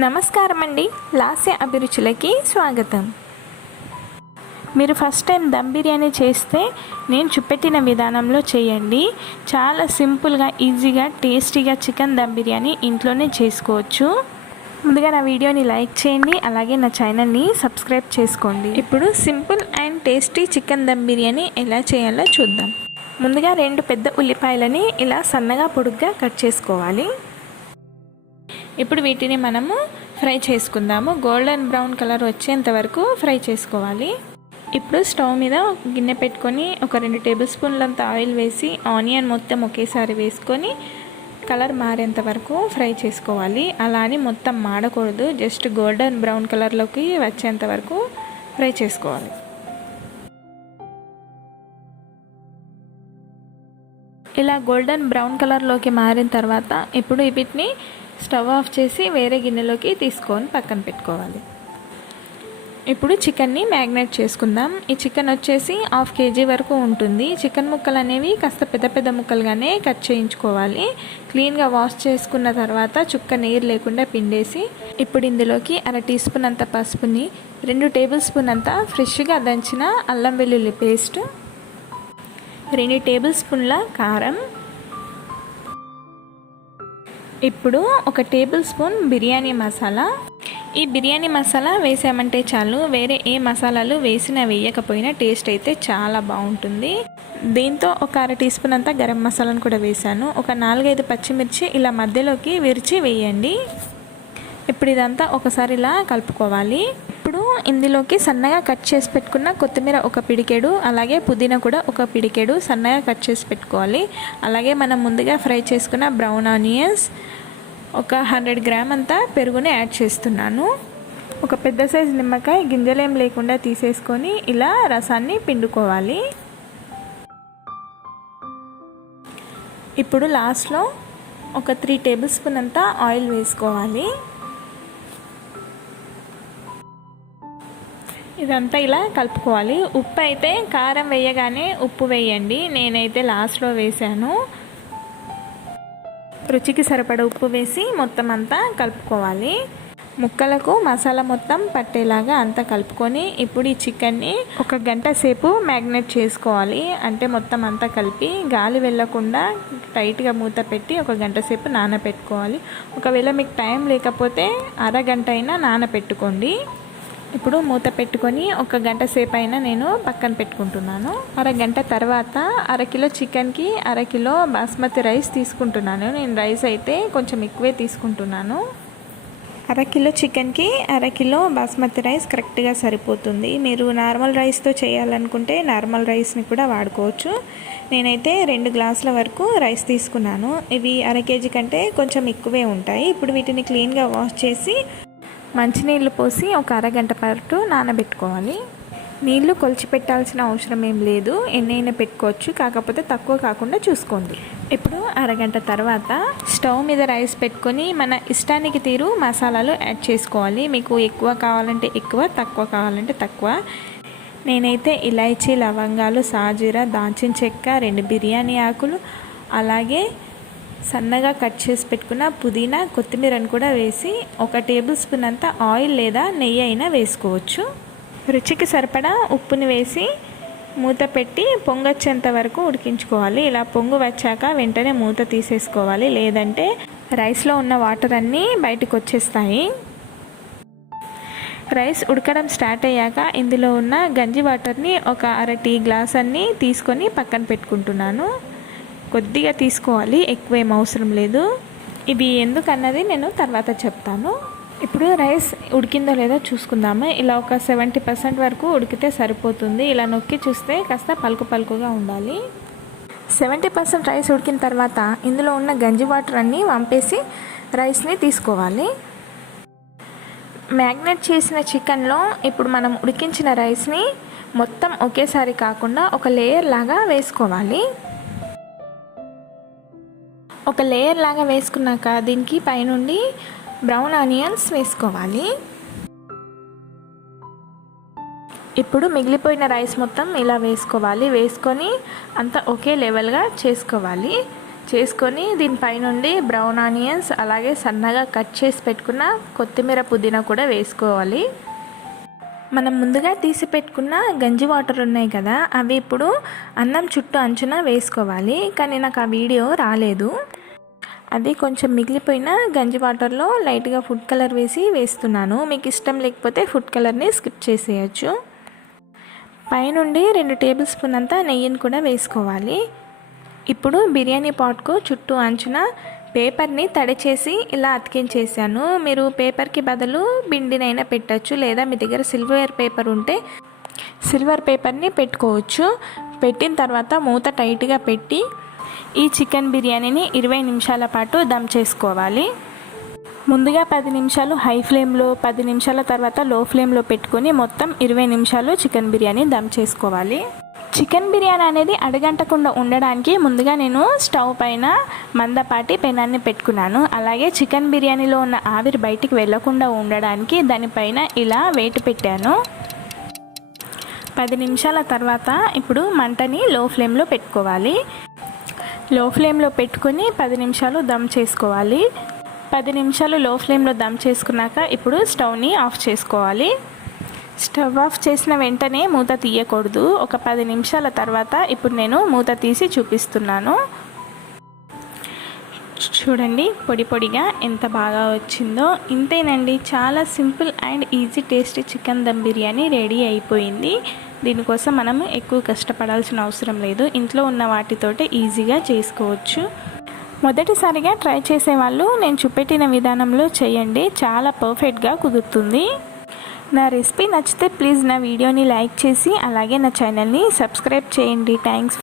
నమస్కారం అండి. లాస్య అభిరుచులకి స్వాగతం. మీరు ఫస్ట్ టైం దమ్ బిర్యానీ చేస్తే నేను చూపెట్టిన విధానంలో చేయండి. చాలా సింపుల్గా, ఈజీగా, టేస్టీగా చికెన్ దమ్ బిర్యానీ ఇంట్లోనే చేసుకోవచ్చు. ముందుగా నా వీడియోని లైక్ చేయండి, అలాగే నా ఛానల్ని సబ్స్క్రైబ్ చేసుకోండి. ఇప్పుడు simple and tasty chicken dum biryani ఎలా చేయాలో చూద్దాం. ముందుగా 2 పెద్ద ఉల్లిపాయలని ఇలా సన్నగా పొడుగ్గా కట్ చేసుకోవాలి. ఇప్పుడు వీటిని మనము ఫ్రై చేసుకుందాము. గోల్డెన్ బ్రౌన్ కలర్ వచ్చేంత వరకు ఫ్రై చేసుకోవాలి. ఇప్పుడు స్టవ్ మీద గిన్నె పెట్టుకొని ఒక 2 టేబుల్ స్పూన్లంత ఆయిల్ వేసి ఆనియన్ మొత్తం ఒకేసారి వేసుకొని కలర్ మారేంత వరకు ఫ్రై చేసుకోవాలి. అలా అని మొత్తం మాడకూడదు, జస్ట్ గోల్డెన్ బ్రౌన్ కలర్లోకి వచ్చేంత వరకు ఫ్రై చేసుకోవాలి. ఇలా గోల్డెన్ బ్రౌన్ కలర్లోకి మారిన తర్వాత ఇప్పుడు వీటిని స్టవ్ ఆఫ్ చేసి వేరే గిన్నెలోకి తీసుకొని పక్కన పెట్టుకోవాలి. ఇప్పుడు చికెన్ని మ్యాగ్నేట్ చేసుకుందాం. ఈ చికెన్ వచ్చేసి 1/2 kg వరకు ఉంటుంది. చికెన్ ముక్కలు అనేవి కాస్త పెద్ద పెద్ద ముక్కలుగానే కట్ చేయించుకోవాలి. క్లీన్గా వాష్ చేసుకున్న తర్వాత చుక్క నీరు లేకుండా పిండేసి ఇప్పుడు ఇందులోకి 1/2 టీ స్పూన్ అంత పసుపుని, 2 టేబుల్ స్పూన్ అంత ఫ్రెష్గా దంచిన అల్లం వెల్లుల్లి పేస్ట్, 2 టేబుల్ స్పూన్ల కారం, ఇప్పుడు 1 టేబుల్ స్పూన్ బిర్యానీ మసాలా. ఈ బిర్యానీ మసాలా వేసామంటే చాలు, వేరే ఏ మసాలాలు వేసినా వేయకపోయినా టేస్ట్ అయితే చాలా బాగుంటుంది. దీంతో ఒక 1/2 టీ స్పూన్ అంతా గరం మసాలాను కూడా వేసాను. ఒక 4-5 పచ్చిమిర్చి ఇలా మధ్యలోకి విరిచి వేయండి. ఇప్పుడు ఇదంతా ఒకసారి ఇలా కలుపుకోవాలి. ఇప్పుడు ఇందులోకి సన్నగా కట్ చేసి పెట్టుకున్న కొత్తిమీర 1 పిడికెడు, అలాగే పుదీనా కూడా 1 పిడికెడు సన్నగా కట్ చేసి పెట్టుకోవాలి. అలాగే మనం ముందుగా ఫ్రై చేసుకున్న బ్రౌన్ ఆనియన్స్, ఒక 100 గ్రామ్ అంతా పెరుగుని యాడ్ చేస్తున్నాను. ఒక పెద్ద సైజు నిమ్మకాయ గింజలేం లేకుండా తీసేసుకొని ఇలా రసాన్ని పిండుకోవాలి. ఇప్పుడు లాస్ట్లో ఒక 3 టేబుల్ స్పూన్ అంతా ఆయిల్ వేసుకోవాలి. ఇదంతా ఇలా కలుపుకోవాలి. ఉప్పు అయితే కారం వేయగానే ఉప్పు వేయండి, నేనైతే లాస్ట్లో వేసాను. రుచికి సరిపడ ఉప్పు వేసి మొత్తం అంతా కలుపుకోవాలి. ముక్కలకు మసాలా మొత్తం పట్టేలాగా అంతా కలుపుకొని ఇప్పుడు ఈ చికెన్ని 1 గంట సేపు మ్యాగ్నేట్ చేసుకోవాలి. అంటే మొత్తం అంతా కలిపి గాలి వెళ్ళకుండా టైట్గా మూత పెట్టి 1 గంట సేపు నానబెట్టుకోవాలి. ఒకవేళ మీకు టైం లేకపోతే అరగంట అయినా నానబెట్టుకోండి. ఇప్పుడు మూత పెట్టుకొని 1 గంట సేపు అయినా నేను పక్కన పెట్టుకుంటున్నాను. అరగంట తర్వాత 1/2 కిలో చికెన్కి 1/2 కిలో బాస్మతి రైస్ తీసుకుంటున్నాను. నేను రైస్ అయితే కొంచెం ఎక్కువే తీసుకుంటున్నాను. 1/2 కిలో చికెన్కి 1/2 కిలో బాస్మతి రైస్ కరెక్ట్గా సరిపోతుంది. మీరు నార్మల్ రైస్తో చేయాలనుకుంటే నార్మల్ రైస్ని కూడా వాడుకోవచ్చు. నేనైతే 2 గ్లాసుల వరకు రైస్ తీసుకున్నాను. ఇవి 1/2 kg కంటే కొంచెం ఎక్కువే ఉంటాయి. ఇప్పుడు వీటిని క్లీన్గా వాష్ చేసి మంచినీళ్ళు పోసి ఒక అరగంట పాటు నానబెట్టుకోవాలి. నీళ్లు కొలిచి పెట్టాల్సిన అవసరం ఏం లేదు, ఎన్నైనా పెట్టుకోవచ్చు, కాకపోతే తక్కువ కాకుండా చూసుకోండి. ఇప్పుడు అరగంట తర్వాత స్టవ్ మీద రైస్ పెట్టుకొని మన ఇష్టానికి తీరు మసాలాలు యాడ్ చేసుకోవాలి. మీకు ఎక్కువ కావాలంటే ఎక్కువ, తక్కువ కావాలంటే తక్కువ. నేనైతే ఇలాచీ, లవంగాలు, సాజీరా, దాల్చిన చెక్క, 2 బిర్యానీ ఆకులు, అలాగే సన్నగా కట్ చేసి పెట్టుకున్న పుదీనా, కొత్తిమీరను కూడా వేసి 1 టేబుల్ స్పూన్ అంతా ఆయిల్ లేదా నెయ్యి అయినా వేసుకోవచ్చు. రుచికి సరిపడా ఉప్పుని వేసి మూత పెట్టి పొంగొచ్చేంత వరకు ఉడికించుకోవాలి. ఇలా పొంగు వచ్చాక వెంటనే మూత తీసేసుకోవాలి, లేదంటే రైస్లో ఉన్న వాటర్ అన్నీ బయటకు వచ్చేస్తాయి. రైస్ ఉడకడం స్టార్ట్ అయ్యాక ఇందులో ఉన్న గంజి వాటర్ని ఒక 1/2 టీ గ్లాస్ అన్నీ తీసుకొని పక్కన పెట్టుకుంటున్నాను. కొద్దిగా తీసుకోవాలి, ఎక్కువేం అవసరం లేదు. ఇది ఎందుకన్నది నేను తర్వాత చెప్తాను. ఇప్పుడు రైస్ ఉడికిందో లేదో చూసుకుందాము. ఇలా ఒక 70% వరకు ఉడికితే సరిపోతుంది. ఇలా నొక్కి చూస్తే కాస్త పలుకు పలుకుగా ఉండాలి. 70% రైస్ ఉడికిన తర్వాత ఇందులో ఉన్న గంజి వాటర్ అన్నీ వంపేసి రైస్ని తీసుకోవాలి. మ్యాగ్నేట్ చేసిన చికెన్లో ఇప్పుడు మనం ఉడికించిన రైస్ని మొత్తం ఒకేసారి కాకుండా ఒక లేయర్ లాగా వేసుకోవాలి. ఒక లేయర్ లాగా వేసుకున్నాక దీనికి పైనుండి బ్రౌన్ ఆనియన్స్ వేసుకోవాలి. ఇప్పుడు మిగిలిపోయిన రైస్ మొత్తం ఇలా వేసుకోవాలి. వేసుకొని అంతా ఒకే లెవెల్గా చేసుకోవాలి. చేసుకొని దీనిపై నుండి బ్రౌన్ ఆనియన్స్ అలాగే సన్నగా కట్ చేసి పెట్టుకున్న కొత్తిమీర పుదీనా కూడా వేసుకోవాలి. మనం ముందుగా తీసి పెట్టుకున్న గంజి వాటర్ ఉన్నాయి కదా, అవి ఇప్పుడు అన్నం చుట్టూ అంచున వేసుకోవాలి. కానీ నాకు ఆ వీడియో రాలేదు. అది కొంచెం మిగిలిపోయిన గంజి వాటర్లో లైట్గా ఫుడ్ కలర్ వేస్తున్నాను. మీకు ఇష్టం లేకపోతే ఫుడ్ కలర్ని స్కిప్ చేసేయచ్చు. పైనుండి 2 టేబుల్ స్పూన్ అంతా నెయ్యిని కూడా వేసుకోవాలి. ఇప్పుడు బిర్యానీ పాట్కు చుట్టూ అంచున పేపర్ని తడి చేసి ఇలా అతికించేసాను. మీరు పేపర్కి బదులు బిండినైనా పెట్టచ్చు, లేదా మీ దగ్గర సిల్వర్ పేపర్ ఉంటే సిల్వర్ పేపర్ని పెట్టుకోవచ్చు. పెట్టిన తర్వాత మూత టైట్గా పెట్టి ఈ చికెన్ బిర్యానీని 20 నిమిషాల పాటు దమ్ చేసుకోవాలి. ముందుగా 10 నిమిషాలు హై ఫ్లేమ్లో, 10 నిమిషాల తర్వాత లో ఫ్లేమ్లో పెట్టుకొని మొత్తం 20 నిమిషాలు చికెన్ బిర్యానీ దమ్ చేసుకోవాలి. చికెన్ బిర్యానీ అనేది అడగంటకుండా ఉండడానికి ముందుగా నేను స్టవ్ పైన మందపాటి పెనాన్ని పెట్టుకున్నాను. అలాగే చికెన్ బిర్యానీలో ఉన్న ఆవిరి బయటికి వెళ్లకుండా ఉండడానికి దానిపైన ఇలా వెయిట్ పెట్టాను. 10 నిమిషాల తర్వాత ఇప్పుడు మంటని లో ఫ్లేమ్లో పెట్టుకోవాలి. లో ఫ్లేమ్లో పెట్టుకొని 10 నిమిషాలు దమ్ చేసుకోవాలి. 10 నిమిషాలు లో ఫ్లేమ్లో దమ్ చేసుకున్నాక ఇప్పుడు స్టవ్ని ఆఫ్ చేసుకోవాలి. స్టవ్ ఆఫ్ చేసిన వెంటనే మూత తీయకూడదు. ఒక 10 నిమిషాల తర్వాత ఇప్పుడు నేను మూత తీసి చూపిస్తున్నాను. చూడండి పొడి పొడిగా ఎంత బాగా వచ్చిందో. ఇంతేనండి, చాలా simple and easy tasty chicken dum biryani ready అయిపోయింది. దీనికోసం మనం ఎక్కువ కష్టపడాల్సిన అవసరం లేదు. ఇంట్లో ఉన్న వాటితోటే ఈజీగా చేసుకోవచ్చు. మొదటిసారిగా ట్రై చేసేవాళ్ళు నేను చూపెట్టిన విధానంలో చేయండి, చాలా పర్ఫెక్ట్గా కుదురుతుంది. నా రెసిపీ నచ్చితే ప్లీజ్ నా వీడియోని లైక్ చేసి అలాగే నా ఛానల్ని సబ్స్క్రైబ్ చేయండి. థ్యాంక్స్.